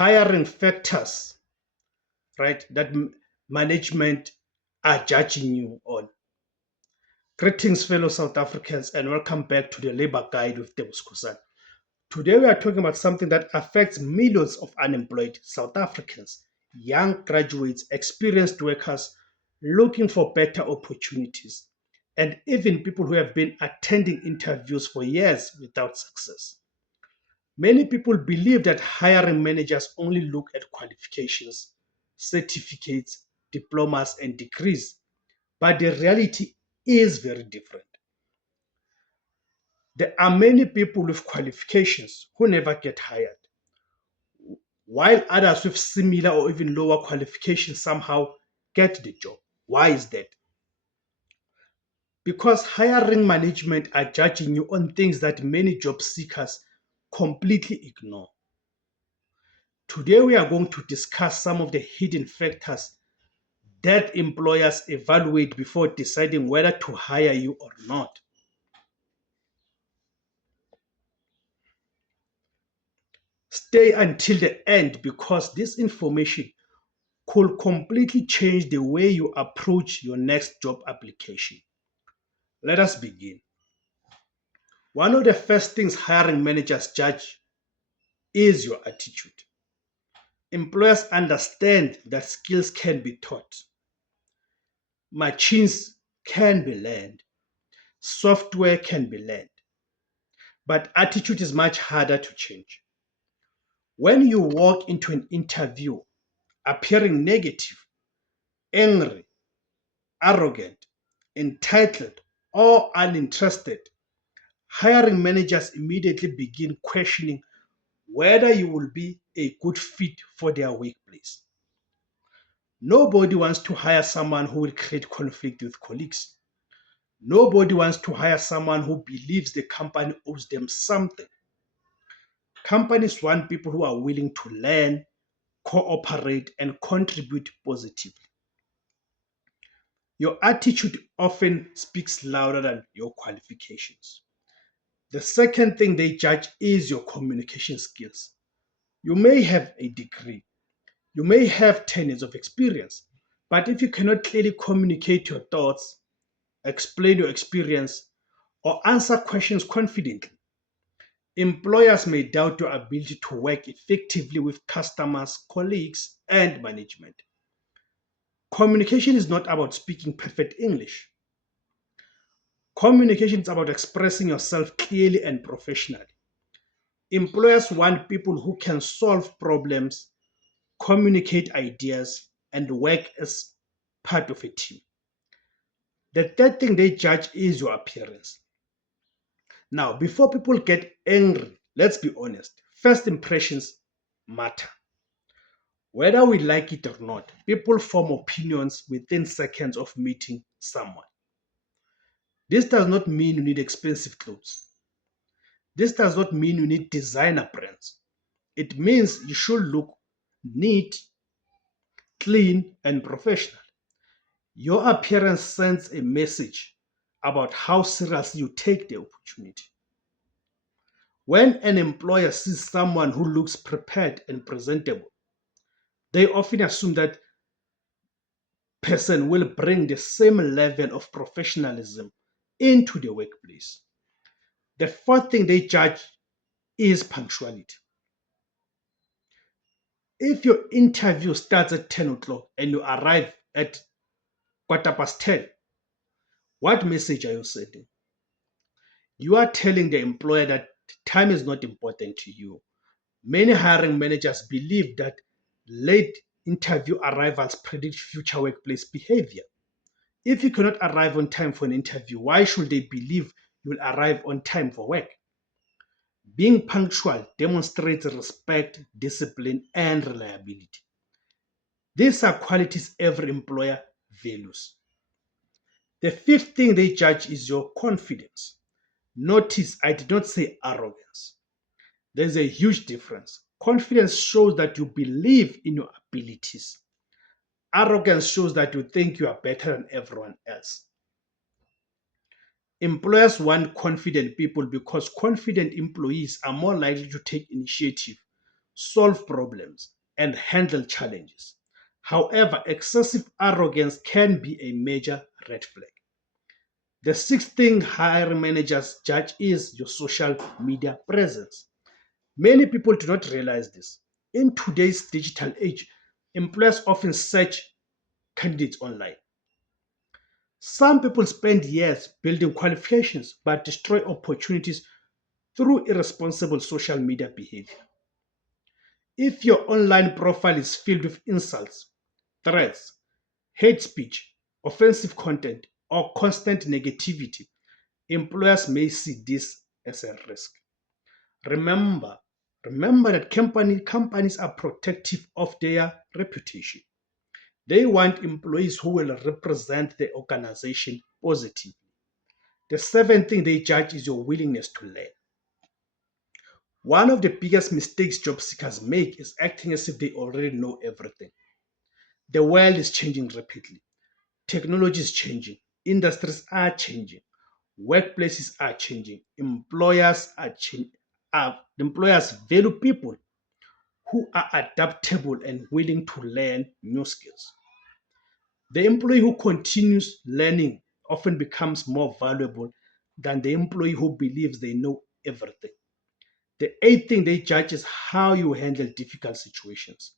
hiring factors, right, that management are judging you on. Greetings, fellow South Africans, and welcome back to the Labor Guide with Tebogo Skhosana. Today, we are talking about something that affects millions of unemployed South Africans, young graduates, experienced workers looking for better opportunities, and even people who have been attending interviews for years without success. Many people believe that hiring managers only look at qualifications, certificates, diplomas, and degrees, but the reality is very different. There are many people with qualifications who never get hired, while others with similar or even lower qualifications somehow get the job. Why is that? Because hiring management are judging you on things that many job seekers completely ignore. Today, we are going to discuss some of the hidden factors that employers evaluate before deciding whether to hire you or not. Stay until the end because this information could completely change the way you approach your next job application. Let us begin. One of the first things hiring managers judge is your attitude. Employers understand that skills can be taught, machines can be learned, software can be learned, but attitude is much harder to change. When you walk into an interview appearing negative, angry, arrogant, entitled, or uninterested, hiring managers immediately begin questioning whether you will be a good fit for their workplace. Nobody wants to hire someone who will create conflict with colleagues. Nobody wants to hire someone who believes the company owes them something. Companies want people who are willing to learn, cooperate, and contribute positively. Your attitude often speaks louder than your qualifications. The second thing they judge is your communication skills. You may have a degree, you may have 10 years of experience, but if you cannot clearly communicate your thoughts, explain your experience, or answer questions confidently, employers may doubt your ability to work effectively with customers, colleagues, and management. Communication is not about speaking perfect English. Communication is about expressing yourself clearly and professionally. Employers want people who can solve problems, communicate ideas, and work as part of a team. The third thing they judge is your appearance. Now, before people get angry, let's be honest. First impressions matter. Whether we like it or not, people form opinions within seconds of meeting someone. This does not mean you need expensive clothes. This does not mean you need designer brands. It means you should look neat, clean, and professional. Your appearance sends a message about how seriously you take the opportunity. When an employer sees someone who looks prepared and presentable, they often assume that person will bring the same level of professionalism into the workplace. The fourth thing they judge is punctuality. If your interview starts at 10 o'clock and you arrive at quarter past 10, what message are you sending? You are telling the employer that time is not important to you. Many hiring managers believe that late interview arrivals predict future workplace behavior. If you cannot arrive on time for an interview, why should they believe you will arrive on time for work? Being punctual demonstrates respect, discipline, and reliability. These are qualities every employer values. The fifth thing they judge is your confidence. Notice I did not say arrogance. There's a huge difference. Confidence shows that you believe in your abilities. Arrogance shows that you think you are better than everyone else. Employers want confident people because confident employees are more likely to take initiative, solve problems, and handle challenges. However, excessive arrogance can be a major red flag. The sixth thing hiring managers judge is your social media presence. Many people do not realize this. In today's digital age, employers often search candidates online. Some people spend years building qualifications but destroy opportunities through irresponsible social media behavior. If your online profile is filled with insults, threats, hate speech, offensive content, or constant negativity, employers may see this as a risk. Remember, remember that companies are protective of their reputation. They want employees who will represent the organization positively. The seventh thing they judge is your willingness to learn. One of the biggest mistakes job seekers make is acting as if they already know everything. The world is changing rapidly. Technology is changing. Industries are changing. Workplaces are changing. Employers value people who are adaptable and willing to learn new skills. The employee who continues learning often becomes more valuable than the employee who believes they know everything. The eighth thing they judge is how you handle difficult situations.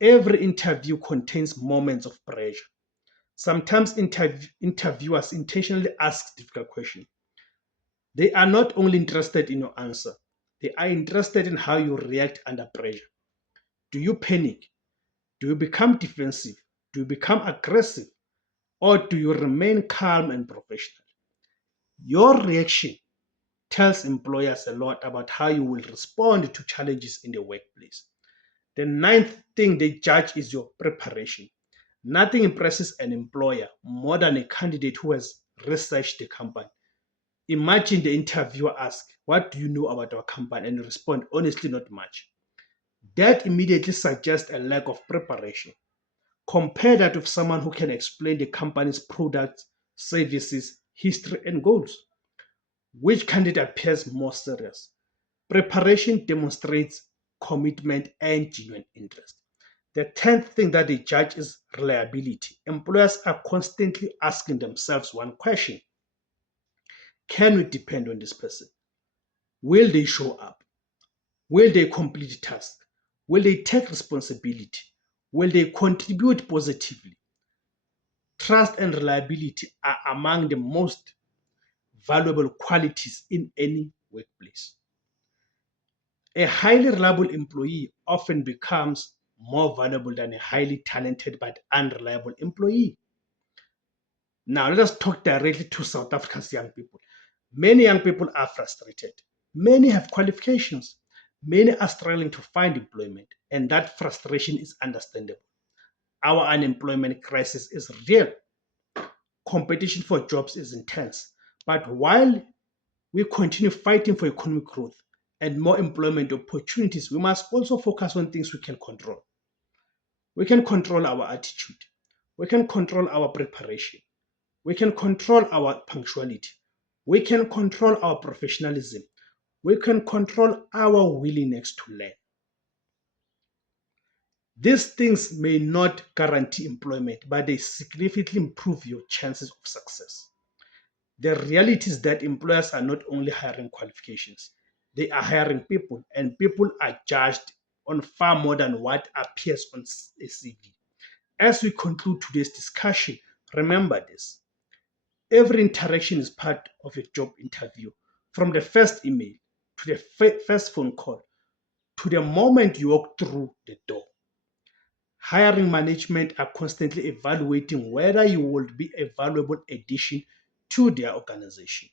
Every interview contains moments of pressure. Sometimes interviewers intentionally ask difficult questions. They are not only interested in your answer, they are interested in how you react under pressure. Do you panic? Do you become defensive? Do you become aggressive? Or do you remain calm and professional? Your reaction tells employers a lot about how you will respond to challenges in the workplace. The ninth thing they judge is your preparation. Nothing impresses an employer more than a candidate who has researched the company. Imagine the interviewer asks, "What do you know about our company?" and you respond, "Honestly, not much." That immediately suggests a lack of preparation. Compare that with someone who can explain the company's products, services, history, and goals. Which candidate appears more serious? Preparation demonstrates commitment and genuine interest. The 10th thing that they judge is reliability. Employers are constantly asking themselves one question: can we depend on this person? Will they show up? Will they complete tasks? Will they take responsibility? Will they contribute positively? Trust and reliability are among the most valuable qualities in any workplace. A highly reliable employee often becomes more valuable than a highly talented but unreliable employee. Now, let us talk directly to South Africa's young people. Many young people are frustrated. Many have qualifications. Many are struggling to find employment, and that frustration is understandable. Our unemployment crisis is real. Competition for jobs is intense. But while we continue fighting for economic growth and more employment opportunities, we must also focus on things we can control. We can control our attitude. We can control our preparation. We can control our punctuality. We can control our professionalism. We can control our willingness to learn. These things may not guarantee employment, but they significantly improve your chances of success. The reality is that employers are not only hiring qualifications, they are hiring people, and people are judged on far more than what appears on a CV. As we conclude today's discussion, remember this: every interaction is part of a job interview, from the first email to the first phone call to the moment you walk through the door. Hiring management are constantly evaluating whether you will be a valuable addition to their organization.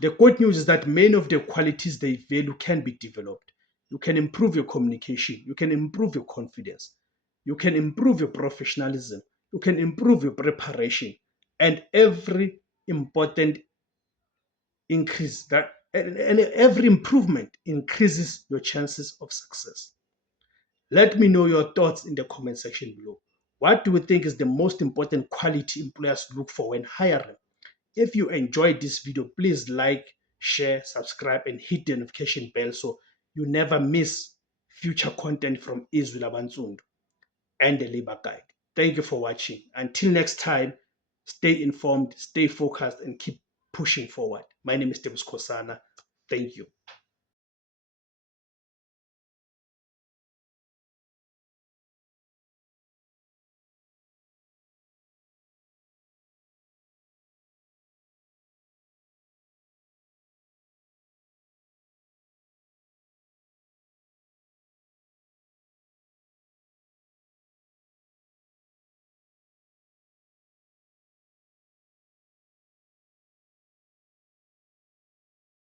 The good news is that many of the qualities they value can be developed. You can improve your communication, you can improve your confidence, you can improve your professionalism, you can improve your preparation, and every improvement increases your chances of success. Let me know your thoughts in the comment section below. What do you think is the most important quality employers look for when hiring? If you enjoyed this video, please like, share, subscribe, and hit the notification bell so you never miss future content from Izwi Labansundu and the Labor Guide. Thank you for watching. Until next time, stay informed, stay focused, and keep pushing forward. My name is Tebus Kosana. Thank you.